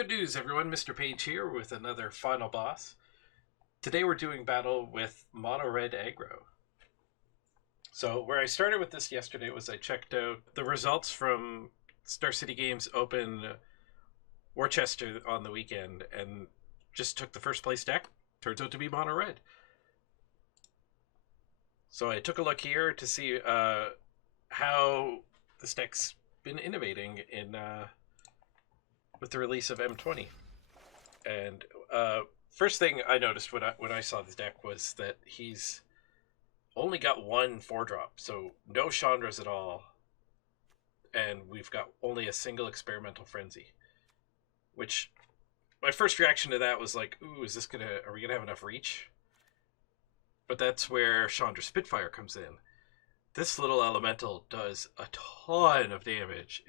Good news, everyone. Mr. Page here with another final boss. Today we're doing battle with Mono Red Aggro. So where I started with this yesterday was I checked out the results from Star City Games Open Worcester on the weekend and just took the first place deck. Turns out to be Mono Red. So I took a look here to see how this deck's been innovating in with the release of M20. And first thing I noticed when I saw this deck was that he's only got one 4-drop, so no Chandras at all, and we've got only a single Experimental Frenzy. Which my first reaction to that was like, ooh, are we gonna have enough reach? But that's where Chandra Spitfire comes in. This little elemental does a ton of damage.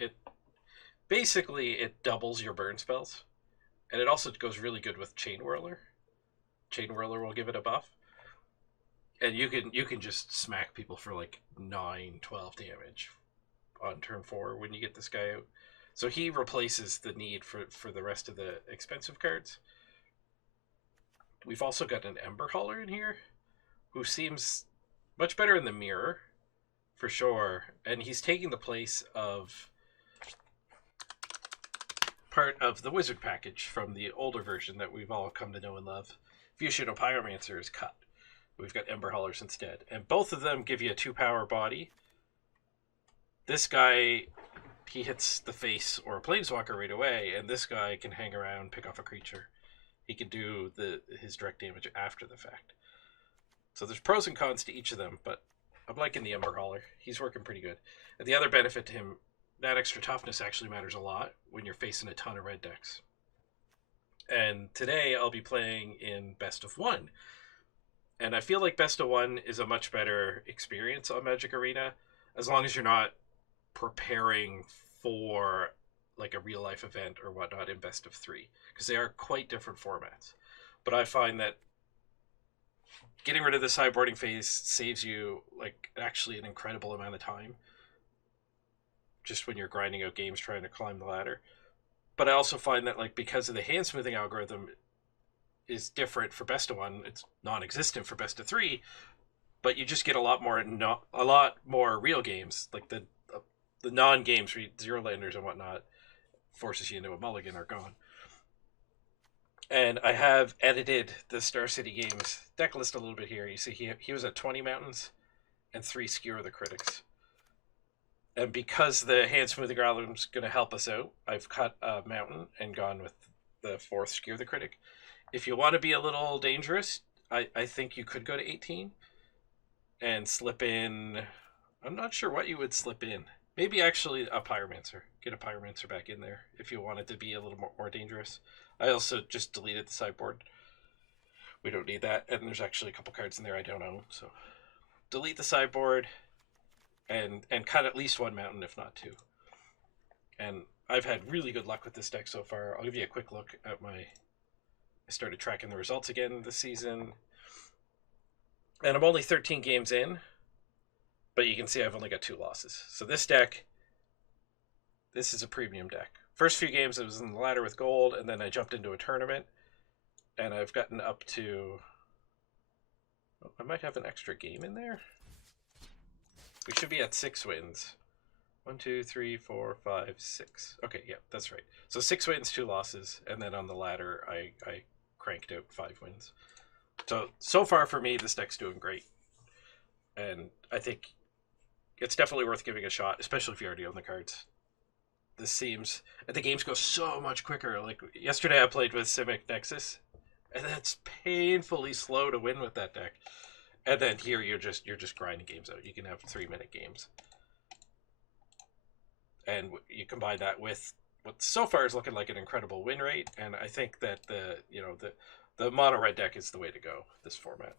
Basically, it doubles your burn spells. And it also goes really good with Chainwhirler. Chainwhirler will give it a buff. And you can just smack people for like 9, 12 damage on turn 4 when you get this guy out. So he replaces the need for the rest of the expensive cards. We've also got an Ember Hauler in here, who seems much better in the mirror, for sure. And he's taking the place of part of the wizard package from the older version that we've all come to know and love. Fusional Pyromancer is cut. We've got Ember Haulers instead. And both of them give you a 2-power body. This guy, he hits the face or a planeswalker right away, and this guy can hang around, pick off a creature. He can do his direct damage after the fact. So there's pros and cons to each of them, but I'm liking the Ember Hauler. He's working pretty good. And the other benefit to him, that extra toughness actually matters a lot when you're facing a ton of red decks. And today I'll be playing in Best of 1. And I feel like Best of 1 is a much better experience on Magic Arena, as long as you're not preparing for like a real life event or whatnot in Best of 3, because they are quite different formats. But I find that getting rid of the sideboarding phase saves you like actually an incredible amount of time, just when you're grinding out games trying to climb the ladder. But I also find that like because of the hand smoothing algorithm is different for Best of 1, it's non-existent for Best of 3, but you just get a lot more real games, like the non-games, zero landers and whatnot, forces you into a mulligan are gone. And I have edited the Star City Games deck list a little bit here. You see he was at 20 mountains and 3 Skewer the Critics. And because the hand smoothing algorithm is going to help us out, I've cut a mountain and gone with the 4th Skewer the Critic. If you want to be a little dangerous, I think you could go to 18 and slip in. I'm not sure what you would slip in. Maybe actually a Pyromancer. Get a Pyromancer back in there if you want it to be a little more dangerous. I also just deleted the sideboard. We don't need that. And there's actually a couple cards in there I don't own. So delete the sideboard and cut at least 1 mountain, if not 2. And I've had really good luck with this deck so far. I'll give you a quick look at I started tracking the results again this season. And I'm only 13 games in, but you can see I've only got 2 losses. So this deck, this is a premium deck. First few games I was in the ladder with gold, and then I jumped into a tournament, and I've gotten up to, I might have an extra game in there. We should be at 6 wins. 1, 2, 3, 4, 5, 6. Okay, yeah, that's right. So 6 wins, 2 losses, and then on the ladder I cranked out 5 wins. So far for me, this deck's doing great. And I think it's definitely worth giving a shot, especially if you already own the cards. This seems, and the games go so much quicker. Like yesterday I played with Simic Nexus, and that's painfully slow to win with that deck. And then here you're just grinding games out. You can have 3-minute games. And you combine that with what so far is looking like an incredible win rate, and I think that the mono red deck is the way to go this format.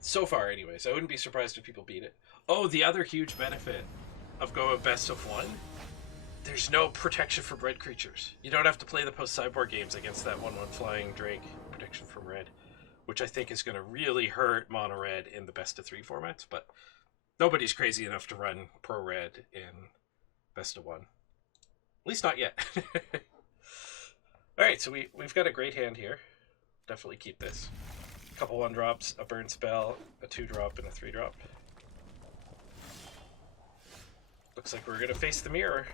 So far, anyways. I wouldn't be surprised if people beat it. Oh, the other huge benefit of going Best of 1, there's no protection from red creatures. You don't have to play the post-sideboard games against that 1/1 flying Drake protection from red, which I think is going to really hurt mono red in the Best of 3 formats, but nobody's crazy enough to run pro red in Best of 1. least not yet. Alright, so we've got a great hand here. Definitely keep this. A couple 1-drops, a burn spell, a 2-drop, and a 3-drop. Looks like we're going to face the mirror.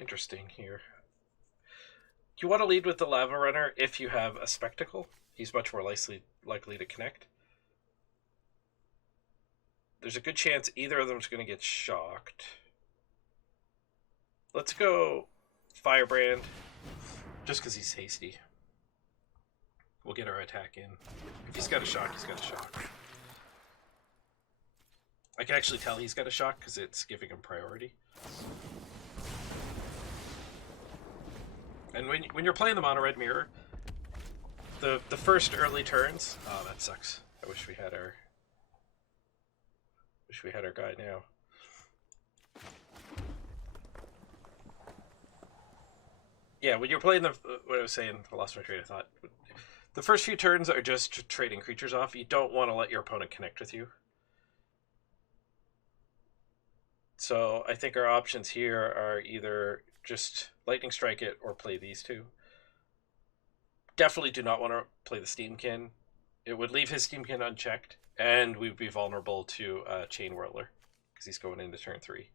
Interesting here. You want to lead with the Lavarunner if you have a Spectacle. He's much more likely to connect. There's a good chance either of them's going to get shocked. Let's go Firebrand, just because he's hasty. We'll get our attack in. If he's got a shock, he's got a shock. I can actually tell he's got a shock because it's giving him priority. And when you're playing the mono-red mirror, the first early turns... Oh, that sucks. I wish we had our guy now. Yeah, when you're playing what I was saying, I lost my train of thought. The first few turns are just trading creatures off. You don't want to let your opponent connect with you. So I think our options here are either just Lightning Strike it or play these two. Definitely do not want to play the Steam-Kin. It would leave his Steam-Kin unchecked, and we'd be vulnerable to Chainwhirler because he's going into turn 3.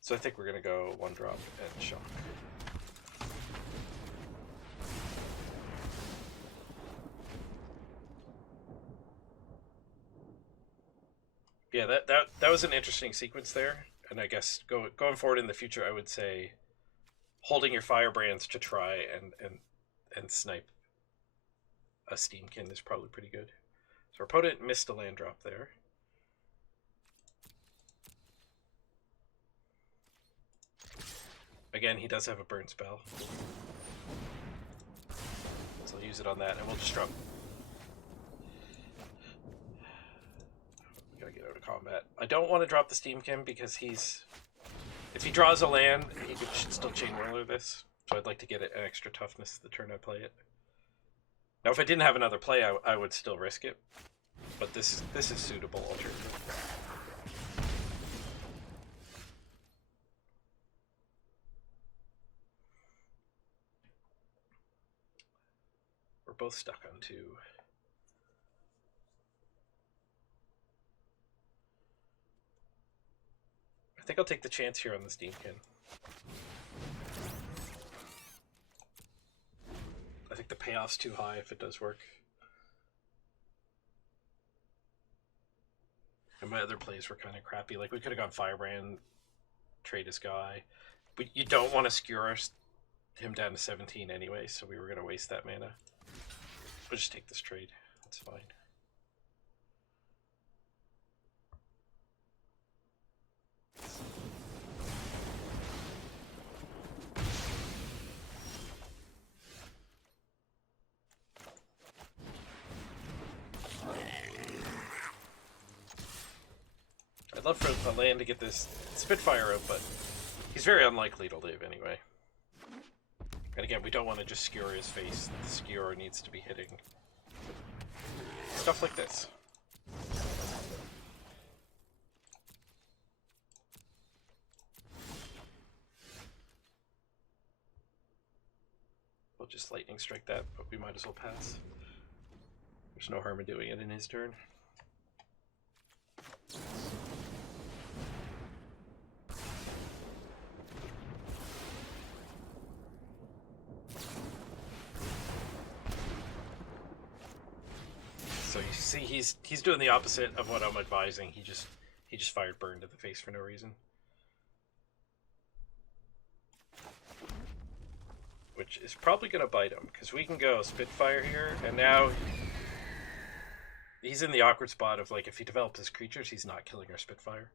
So I think we're going to go 1-drop and shock. Yeah, that was an interesting sequence there. And I guess going forward in the future, I would say holding your Firebrands to try and snipe a Steam-Kin is probably pretty good. So our opponent missed a land drop there. Again, he does have a burn spell. So I'll use it on that, and we'll just drop. Gotta get out of combat. I don't want to drop the Steam-Kin because if he draws a land, he should still Chainwhirler this. So I'd like to get an extra toughness the turn I play it. Now, if I didn't have another play, I would still risk it. But this is suitable alternative. We're both stuck on 2. I think I'll take the chance here on the Steam-Kin. I think the payoff's too high if it does work. And my other plays were kind of crappy. Like, we could have gone Firebrand, trade his guy. But you don't want to skewer him down to 17 anyway, so we were going to waste that mana. We'll just take this trade. That's fine. I'd love for the land to get this Spitfire out, but he's very unlikely to live anyway. And again, we don't want to just skewer his face. The skewer needs to be hitting stuff like this. We'll just Lightning Strike that, but we might as well pass. There's no harm in doing it in his turn. So you see, he's doing the opposite of what I'm advising. He just fired burn to the face for no reason, which is probably gonna bite him because we can go Spitfire here, and now he's in the awkward spot of, like, if he develops his creatures, he's not killing our Spitfire,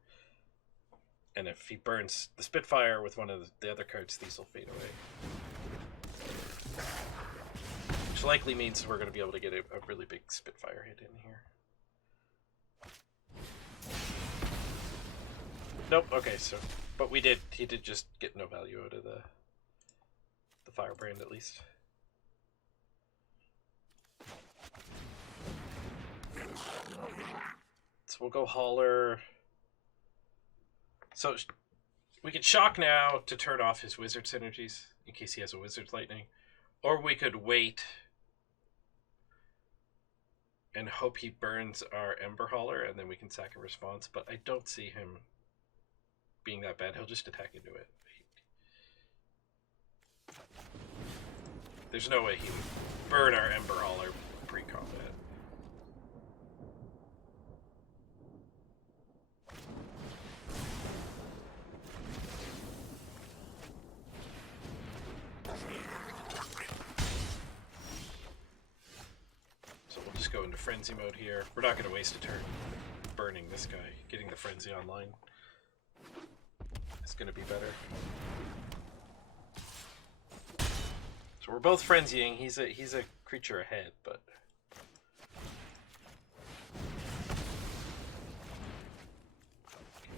and if he burns the Spitfire with one of the other cards, these will fade away. Which likely means we're going to be able to get a really big Spitfire hit in here. Nope, okay, so... But he did just get no value out of the Firebrand, at least. So we'll go Hauler. So we could shock now to turn off his wizard synergies in case he has a wizard's lightning. Or we could wait and hope he burns our Ember Hauler and then we can sack a response. But I don't see him being that bad. He'll just attack into it. There's no way he would burn our Ember Hauler pre-combat. So we'll just go into Frenzy mode here. We're not going to waste a turn burning this guy. Getting the Frenzy online is going to be better. So we're both frenzying. He's a creature ahead, but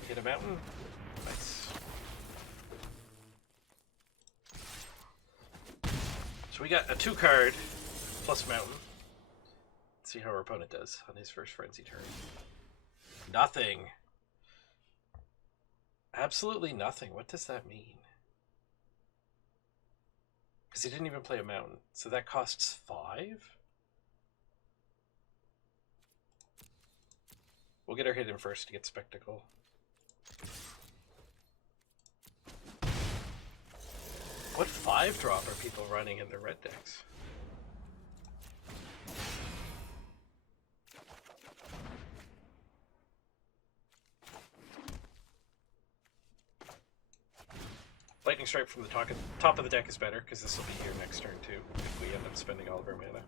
hit a mountain. Nice. So we got a 2-card plus mountain. Let's see how our opponent does on his first frenzy turn. Nothing. Absolutely nothing. What does that mean? Because he didn't even play a mountain. So that costs 5? We'll get our hit in first to get Spectacle. What 5-drop are people running in their red decks? Lightning Strike from the top of the deck is better, because this will be here next turn too, if we end up spending all of our mana.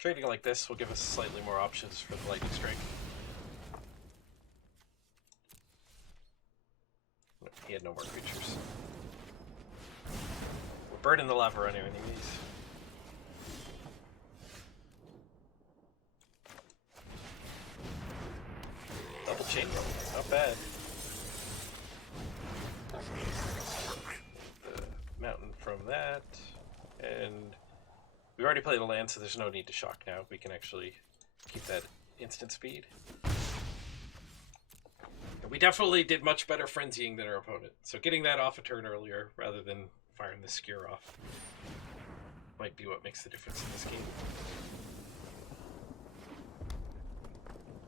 Trading like this will give us slightly more options for the Lightning Strike. He had no more creatures. We're burning the Lavarunner anyways. Double Chainwhirler, not bad. The mountain from that, and we already played a land, so there's no need to shock now. We can actually keep that instant speed. And we definitely did much better frenzying than our opponent. So getting that off a turn earlier rather than firing the Skewer off might be what makes the difference in this game.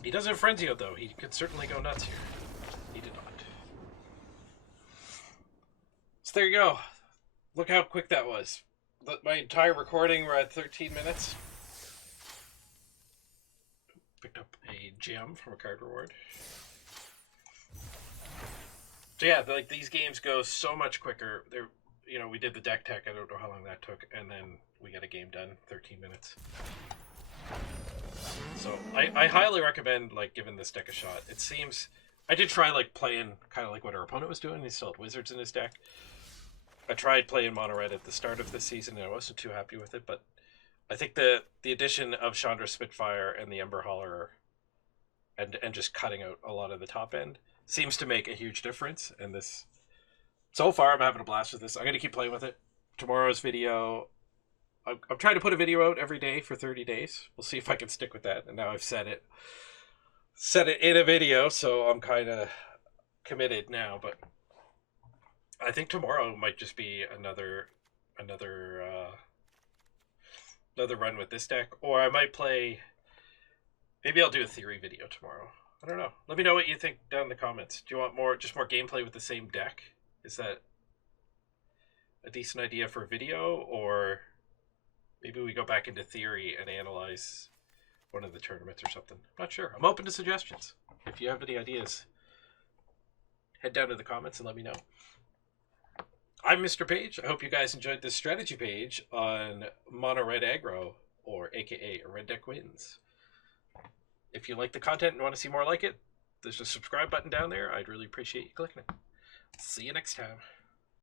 He doesn't frenzy it though. He could certainly go nuts here. He did not. So there you go. Look how quick that was. My entire recording, we're at 13 minutes. Picked up a gem from a card reward. So yeah, like these games go so much quicker. They're, you know, we did the deck tech. I don't know how long that took, and then we got a game done, 13 minutes. So I highly recommend like giving this deck a shot. It seems I did try like playing kind of like what our opponent was doing. He still had wizards in his deck. I tried playing mono red at the start of the season and I wasn't too happy with it, but I think the addition of Chandra, Spitfire, and the Ember Hauler and just cutting out a lot of the top end seems to make a huge difference. And this, so far, I'm having a blast with this. I'm going to keep playing with it. Tomorrow's video, I'm trying to put a video out every day for 30 days. We'll see if I can stick with that. And now I've set it in a video, so I'm kind of committed now, but I think tomorrow might just be another run with this deck, or I might play. Maybe I'll do a theory video tomorrow. I don't know. Let me know what you think down in the comments. Do you want more gameplay with the same deck? Is that a decent idea for a video, or maybe we go back into theory and analyze one of the tournaments or something? I'm not sure. I'm open to suggestions. If you have any ideas, head down to the comments and let me know. I'm Mr. Page. I hope you guys enjoyed this strategy page on Mono Red Aggro, or aka Red Deck Wins. If you like the content and want to see more like it, there's a subscribe button down there. I'd really appreciate you clicking it. See you next time.